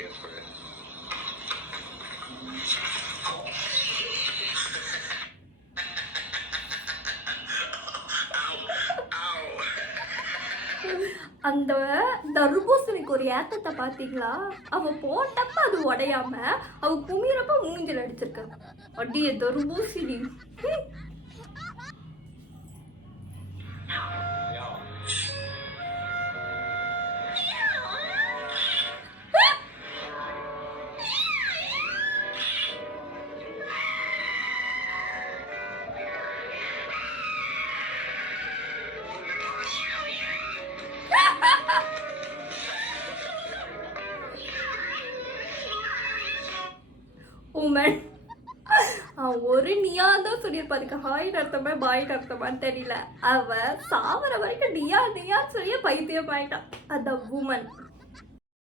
careful. அந்த தர்பூசணிக்கு ஒரு ஏத்தத்தை பார்த்தீங்களா? அவ போட்டப்ப அது உடையாம அவ குமிறப்ப மூஞ்சில் அடிச்சிருக்க. அடியே தர்பூசணி. உமன் ஒரு நீயா தான் சொல்லியிருப்பா. அதுக்கு ஹாய் அர்த்தமா பாய் அர்த்தமான்னு தெரியல. அவ சாவர வரைக்கும் நீயா நீயா சொல்லிய பைத்தியம் ஆயிட்டான் அந்த உமன்.